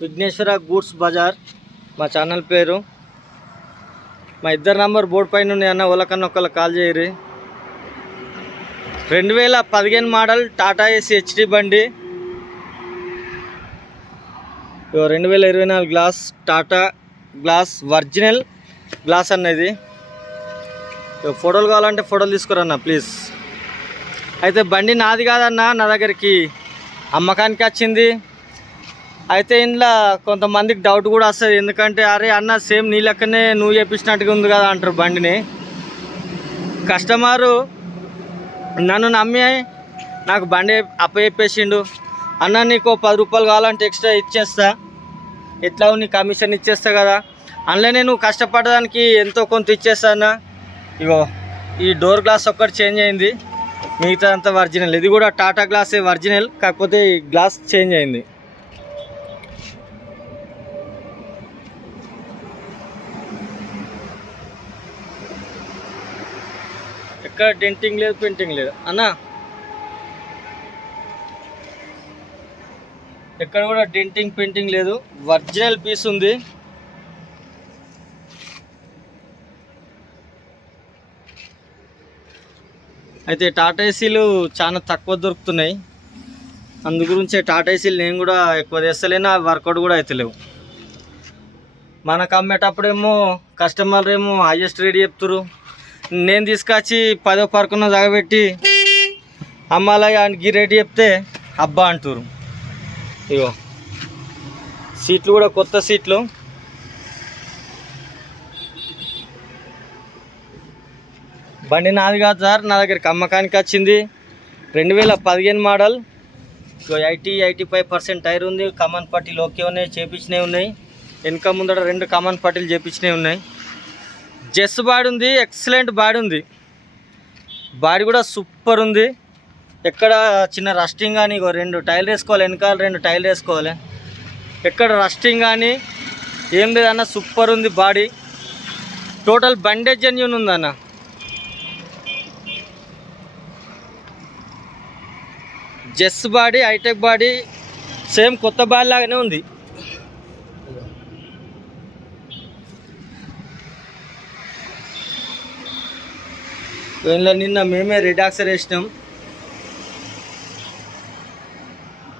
Vighneshwara goods Bazar. మా channel పేరు. మా ఇద్దరు నంబర్ బోర్డు పైన ఉన్నాయి అన్న ఒకళ్ళకన్నా ఒకళ్ళు కాల్ చేయరు. రెండు వేల పదిహేను మోడల్ టాటా ఏసీ హెచ్డి బండి. రెండు వేల ఇరవై నాలుగు glass Tata glass original glass అన్నది ఫోటోలు కావాలంటే ఫోటోలు తీసుకురన్న ప్లీజ్. అయితే బండి నాది కాదన్న నా దగ్గరికి అమ్మకానికి వచ్చింది. అయితే ఇంట్లో కొంతమందికి డౌట్ కూడా వస్తుంది. ఎందుకంటే అరే అన్న సేమ్ నీ లెక్కనే నువ్వు చేపించినట్టుగా ఉంది కదా అంటారు బండిని. కస్టమరు నన్ను నమ్మి నాకు బండి అప్పచెప్పేసిండు అన్న నీకు పది రూపాయలు కావాలంటే ఎక్స్ట్రా ఇచ్చేస్తా. ఎట్లా నీ కమిషన్ ఇచ్చేస్తా కదా. అందులోనే నువ్వు కష్టపడడానికి ఎంతో కొంత ఇచ్చేస్తా అన్న. ఇగో ఈ డోర్ గ్లాస్ ఒక్కటి చేంజ్ అయింది. మిగతా అంతా ఒరిజినల్ ఇది కూడా టాటా గ్లాసే ఒరిజినల్ కాకపోతే ఈ గ్లాస్ చేంజ్ అయింది. ఎక్కడ డెంటింగ్ లేదు పెయింటింగ్ లేదు. అన్న? ఎక్కడ కూడా డెంటింగ్ పెయింటింగ్ లేదు. ఒరిజినల్ పీస్ ఉంది. అయితే టాటా ఏసీలు చాలా తక్కువ దొరుకుతున్నాయి. అందు గురించి టాటా ఏసీలు నేను కూడా ఎక్కువ తెస్తలేను అవి వర్కౌట్ కూడా అవుతలేవు మనకు అమ్మేటప్పుడేమో కస్టమర్ ఏమో హైయెస్ట్ రేట్ చెప్తురు నేను తీసుకొచ్చి పదో పరకున్న తగబెట్టి అమ్మాయి ఆయనకి రేట్ చెప్తే అబ్బా అంటారు ఇగో. సీట్లు కూడా కొత్త సీట్లు. బండి నాది కాదు సార్ నా దగ్గరికి అమ్మకానికి వచ్చింది. రెండు వేల పదిహేను model. Eighty eighty five percent tyre ఉంది. కమాన్ పట్టీలు ఓకే ఉన్నాయి చేపించినవి ఉన్నాయి. వెనక ముందర రెండు కమాన్ పట్టీలు చేపించినవి ఉన్నాయి. జెస్ బాడీ ఉంది ఎక్సలెంట్ బాడీ ఉంది. బాడీ కూడా సూపర్ ఉంది. ఎక్కడ చిన్న రస్టింగ్ కానీ రెండు టైల్ వేసుకోవాలి వెనకాల రెండు టైల్ వేసుకోవాలి. ఎక్కడ రస్టింగ్ కానీ ఏం లేదన్న సూపర్ ఉంది బాడీ. టోటల్ బండేజ్ జెన్యున్ ఉందన్న. జెస్ బాడీ హైటెక్ బాడీ సేమ్ కొత్త బాడీ లాగానే ఉంది. దీనిలో నిన్న మేమే రిడాక్సర్ వేసినాం.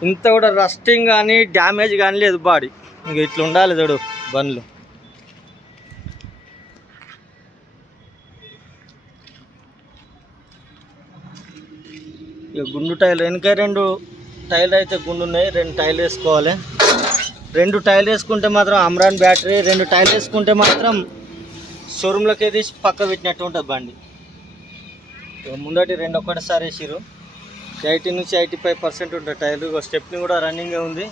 ఇంత కూడా రస్టింగ్ కానీ డ్యామేజ్ కానీ లేదు బాడీ. ఇంక ఇట్లా ఉండాలి చూడు బండ్లు. ఇక గుండు టైల్ వెనక రెండు టైల్ అయితే గుండు ఉన్నాయి రెండు టైల్ వేసుకోవాలి. రెండు టైల్ వేసుకుంటే మాత్రం అమ్రాన్ బ్యాటరీ రెండు టైల్ వేసుకుంటే మాత్రం షోరూంలోకి తీసి పక్క పెట్టినట్టు ఉంటుంది బండి. ముందటి రెండు ఒక్కటిసారి వేసిరు ఎయిటీ నుంచి ఎయిటీ ఫైవ్ పర్సెంట్ ఉంటుంది టైర్ ఇక స్టెప్ని కూడా రన్నింగే ఉంది.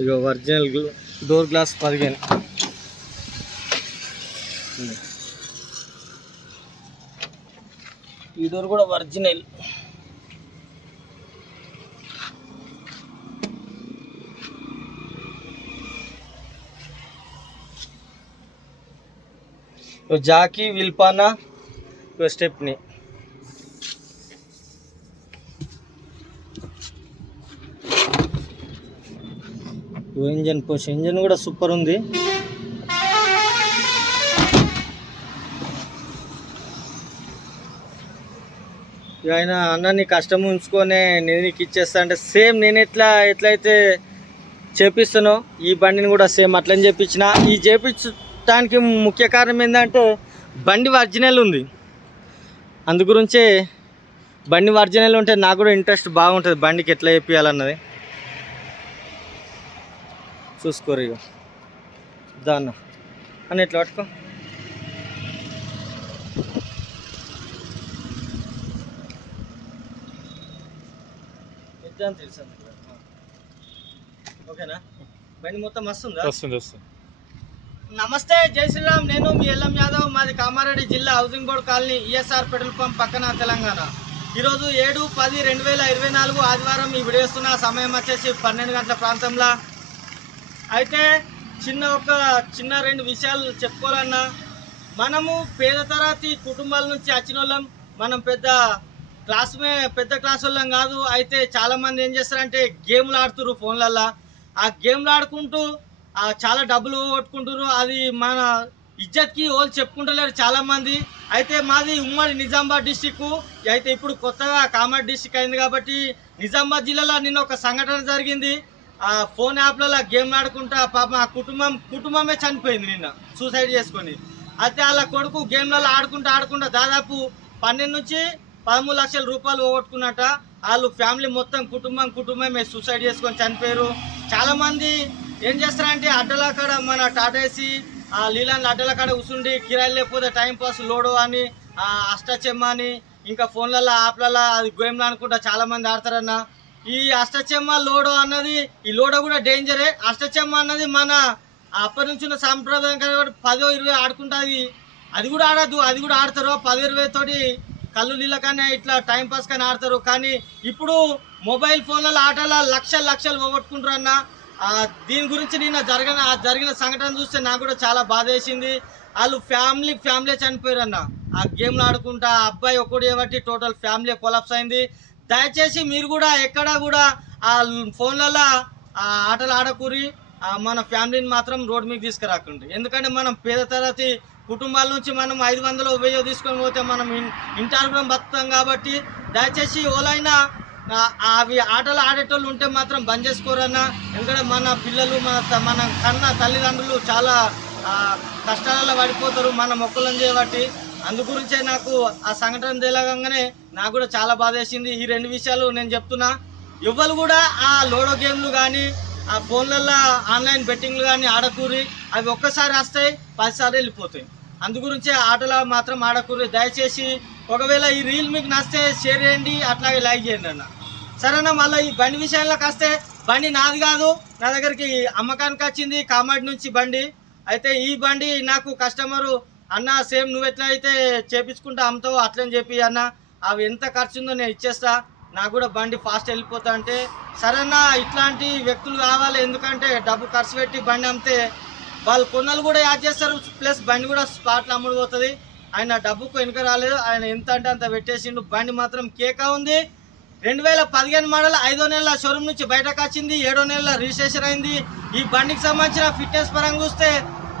ఇక ఒరిజినల్ డోర్ గ్లాస్ పదిహేను. ఈ డోర్ కూడా ఒరిజినల్. జాకీ విల్పానా స్టెప్ని ఇంజన్ పోష్ ఇంజన్ కూడా సూపర్ ఉంది ఇక ఆయన అన్న నీ కష్టం ఉంచుకొని నేను నీకు ఇచ్చేస్తా అంటే సేమ్ నేను ఎట్లా ఎట్లయితే చేపిస్తానో ఈ బండిని కూడా సేమ్ అట్లని చేపించిన ఈ మొత్తానికి ముఖ్య కారణం ఏంటంటే బండి ఒరిజినల్ ఉంది. అందు గురించే బండి ఒరిజినల్ ఉంటే నాకు కూడా ఇంట్రెస్ట్ బాగుంటుంది బండికి ఎట్లా చెప్పాలన్నది చూసుకోరు ఇక దాన్న. అని ఎట్లా పట్టుకో. తెలుసా ఓకేనా? బండి మొత్తం వస్తుందా వస్తుంది వస్తుంది. నమస్తే జై శ్రీరామ్. నేను మీ ఎల్ఎం యాదవ్. మాది కామారెడ్డి జిల్లా housing board colony ESR petrol pump పక్కన తెలంగాణ. ఈరోజు ఏడు పది రెండు వేల ఇరవై నాలుగు ఆదివారం ఈ విడేస్తున్న సమయం వచ్చేసి పన్నెండు గంటల ప్రాంతంలో. అయితే చిన్న ఒక చిన్న రెండు విషయాలు చెప్పుకోవాలన్నా మనము పేద తరగతి కుటుంబాల నుంచి వచ్చిన వాళ్ళం మనం పెద్ద క్లాస్ పెద్ద క్లాస్ వాళ్ళం కాదు. అయితే చాలామంది ఏం చేస్తారంటే గేమ్లు ఆడుతుర్రు ఫోన్లల్లో. ఆ గేమ్లు ఆడుకుంటూ చాలా డబ్బులు కొట్టుకుంటారు అది మన ఇజ్జత్కి వాళ్ళు చెప్పుకుంటలేరు చాలామంది. అయితే మాది ఉమ్మడి నిజామాబాద్ డిస్టిక్ అయితే ఇప్పుడు కొత్తగా కామారెడ్డి డిస్టిక్ అయింది కాబట్టి నిజామాబాద్ జిల్లాలో నిన్న ఒక సంఘటన జరిగింది. ఆ ఫోన్ యాప్లలో గేమ్ ఆడుకుంటా పాప ఆ కుటుంబం కుటుంబమే చనిపోయింది నిన్న సూసైడ్ చేసుకొని. అయితే వాళ్ళ కొడుకు గేమ్లలో ఆడుకుంటా ఆడుకుంటా దాదాపు పన్నెండు నుంచి పదమూడు లక్షల రూపాయలు పోగొట్టుకున్నట్ట వాళ్ళు ఫ్యామిలీ మొత్తం కుటుంబం కుటుంబమే సూసైడ్ చేసుకొని చనిపోయారు. చాలామంది ఏం చేస్తారంటే అడ్డల కాడ మన టాటేసి ఆ లీలాండ్ అడ్డల కాడ కూర్చుండి కిరాయి లేకపోతే టైం పాస్ లోడో అని అష్టచెమ్మ అని ఇంకా ఫోన్లలో యాప్లలో అది గేమ్లు అనుకుంటా చాలామంది ఆడతారన్న. ఈ అష్టచెమ్మ లోడో అన్నది ఈ లోడో కూడా డేంజరే. అష్టచెమ్మ అన్నది మన అప్పటి నుంచి ఉన్న సాంప్రదాయం కాబట్టి పదో ఇరవై ఆడుకుంటుంది. అది కూడా ఆడద్దు అది కూడా ఆడతారు. పది ఇరవై తోటి కళ్ళు నీళ్ళ కానీ ఇట్లా టైంపాస్ కానీ ఆడతారు. కానీ ఇప్పుడు మొబైల్ ఫోన్లలో ఆటల లక్షలు లక్షలు పోగొట్టుకుంటారు అన్న. దీని గురించి నిన్న జరిగిన ఆ జరిగిన సంఘటన చూస్తే నాకు కూడా చాలా బాధ వేసింది. వాళ్ళు ఫ్యామిలీ ఫ్యామిలీ చనిపోయారు అన్న ఆ గేమ్లు ఆడుకుంటా ఆ అబ్బాయి ఒక్కడు కాబట్టి టోటల్ ఫ్యామిలీ కొలాప్స్ అయింది. దయచేసి మీరు కూడా ఎక్కడా కూడా ఆ ఫోన్లలో ఆ ఆటలు ఆడకూరి మన ఫ్యామిలీని మాత్రం రోడ్ మీద తీసుకురాకండి. ఎందుకంటే మనం పేద తరగతి కుటుంబాల నుంచి మనం ఐదు వందలు వెయ్యో తీసుకొని పోతే మనం ఇన్- బతుకుతాం కాబట్టి దయచేసి ఓలైనా అవి ఆటలు ఆడేటోళ్ళు ఉంటే మాత్రం బంద్ చేసుకోరన్నా ఎందుకంటే మన పిల్లలు మన త- మన కన్న తల్లిదండ్రులు చాలా కష్టాలలో పడిపోతారు మన మొక్కలను చేయబట్టి. అందుగురించే నాకు ఆ సంఘటన తెలియగానే నాకు కూడా చాలా బాధ వేసింది. ఈ రెండు విషయాలు నేను చెప్తున్నా. ఎవ్వరు కూడా ఆ లోడో గేమ్లు కానీ ఆ ఫోన్లలో ఆన్లైన్ బెట్టింగ్లు కానీ ఆడకూరి. అవి ఒక్కసారి వస్తాయి పదిసార్లు వెళ్ళిపోతాయి. అందు గురించే ఆటలు మాత్రం ఆడకూరి. దయచేసి ఒకవేళ ఈ రీల్ మీకు నచ్చితే షేర్ చేయండి అట్లాగే లైక్ చేయండి అన్న. సరేనా మళ్ళీ ఈ బండి విషయంలోకి వస్తే బండి నాది కాదు. నా దగ్గరికి అమ్మకానికి వచ్చింది కామాడి నుంచి బండి. అయితే ఈ బండి నాకు కస్టమరు అన్న సేమ్ నువ్వు ఎట్లా అయితే చేపించుకుంటా అమ్ముతావు అట్లని చెప్పి అన్న అవి ఎంత ఖర్చు ఉందో నేను ఇచ్చేస్తా. నాకు కూడా బండి ఫాస్ట్ వెళ్ళిపోతా అంటే సరేనా ఇట్లాంటి వ్యక్తులు కావాలి ఎందుకంటే డబ్బు ఖర్చు పెట్టి బండి అమ్మితే వాళ్ళు కొన్నలు కూడా యాడ్ చేస్తారు ప్లస్ బండి కూడా స్పాట్లో అమ్ముడు పోతుంది. ఆయన డబ్బుకు వెనుక రాలేదు ఆయన ఎంత అంటే అంత పెట్టేసిండు. బండి మాత్రం కేకా ఉంది. రెండు వేల పదిహేను మోడల్ ఐదో నెలల షోరూమ్ నుంచి బయటకు వచ్చింది ఏడో నెలల రిజిస్ట్రేషన్ అయింది. ఈ బండికి సంబంధించిన ఫిట్నెస్ పరంగా చూస్తే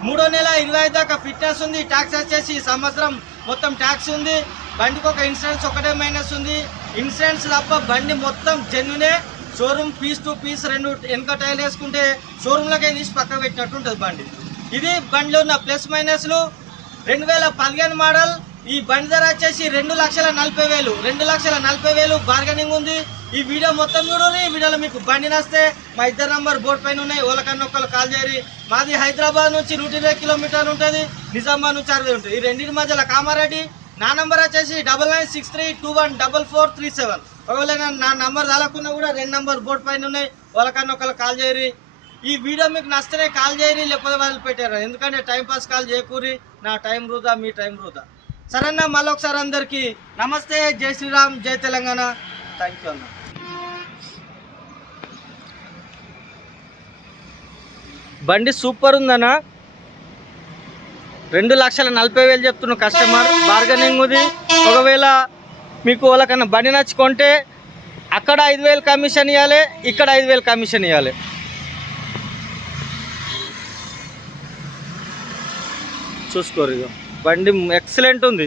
మూడో నెల ఇరవై ఐదు దాకా ఫిట్నెస్ ఉంది ట్యాక్స్ వచ్చేసి ఈ సంవత్సరం మొత్తం ట్యాక్స్ ఉంది. బండికి ఒక ఇన్సూరెన్స్ ఒకటే మైనస్ ఉంది. ఇన్సూరెన్స్ తప్ప బండి మొత్తం జెన్యునే షోరూమ్ పీస్ టు పీస్ రెండు వెనక టైల్ వేసుకుంటే షోరూమ్లోకే తీసి పక్క పెట్టినట్టు ఉంటుంది బండి. ఇది బండిలో ఉన్న ప్లస్ మైనస్లు. రెండు వేల పదిహేను మోడల్ ఈ బండి ధర వచ్చేసి రెండు లక్షల నలభై వేలు. రెండు లక్షల నలభై వేలు. బార్గెనింగ్ ఉంది. ఈ వీడియో మొత్తం చూడండి. ఈ వీడియోలో మీకు బండి నస్తే. మా ఇద్దరు నంబర్ బోర్డు పైన ఉన్నాయి. ఓలకన్న ఒక్కరు కాల్ చేయరి. మాది హైదరాబాద్ నుంచి నూట ఇరవై కిలోమీటర్లు ఉంటుంది. నిజామాబాద్ నుంచి అరవై ఉంటుంది. ఈ రెండింటి మధ్యలో కామారెడ్డి. నా నంబర్ వచ్చేసి double nine six three two one double four three seven. ఒకవేళ నా- నంబర్ తలకున్నా కూడా రెండు నంబర్ బోర్డు పైన ఉన్నాయి. ఓలకన్న ఒకరు కాల్ చేయరి. ఈ వీడియో మీకు నచ్చితేనే కాల్ చేయరి. లేకపోతే వదిలిపెట్టారు. ఎందుకంటే టైం పాస్ కాల్ చేయకూరి. నా టైం వృధా మీ టైం వృధా. సరన్న మళ్ళీ ఒకసారి అందరికీ నమస్తే జై శ్రీరామ్ జై తెలంగాణ. థ్యాంక్ యూ అన్న. బండి సూపర్ ఉందన్న. రెండు లక్షల నలభై వేలు చెప్తున్న కస్టమర్ బార్గెనింగ్ ఉంది. ఒకవేళ మీకు వాళ్ళకన్నా బండి నచ్చుకుంటే అక్కడ ఐదు వేలు కమిషన్ ఇవ్వాలి ఇక్కడ ఐదు వేలు కమిషన్ ఇవ్వాలి చూసుకోరు ఇక బండి ఎక్సలెంట్ ఉంది.